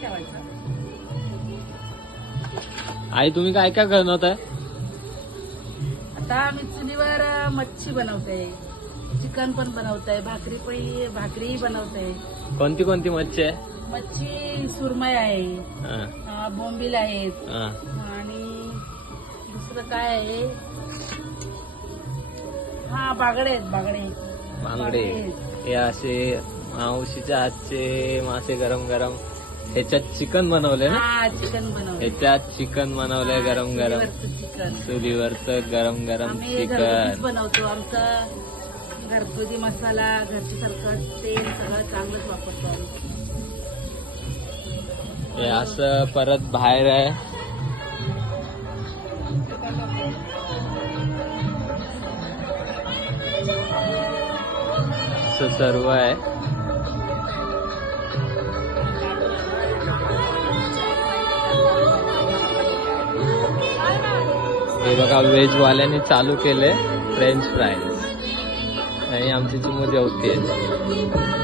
ठेवायचा. आई तुम्ही काय काय बनवताय आता आम्ही चुलीवर मच्छी बनवते चिकन पण बनवते भाकरी पण भाकरी बनवते कोणती कोणती मच्छी आहे? मच्छी सुरमई आहे हा, बोंबील आहेत. हा. आणि दुसरं काय आहे? हा बागडे आहेत बागडे. बांगडे. हे असे मावशीच्या हातचे मासे गरम गरम ह्याच्यात चिकन बनवले ना? हा चिकन बनवते ह्याच्यात चिकन बनवलंय गरम गरम. चिकन. चुलीवरच गरम गरम आम्ही घरगुतीच चिकन बनवतो. आमचा घरगुती मसाला घरच्या सारखं तेल सगळं चांगलंच वापरतो आम्ही. हे असं परत बाहेर आहे. असं सर्व आहे. हे बघा व्हेज वाल्याने चालू केले फ्रेंच फ्राईज. आणि आमची चिमू जेवते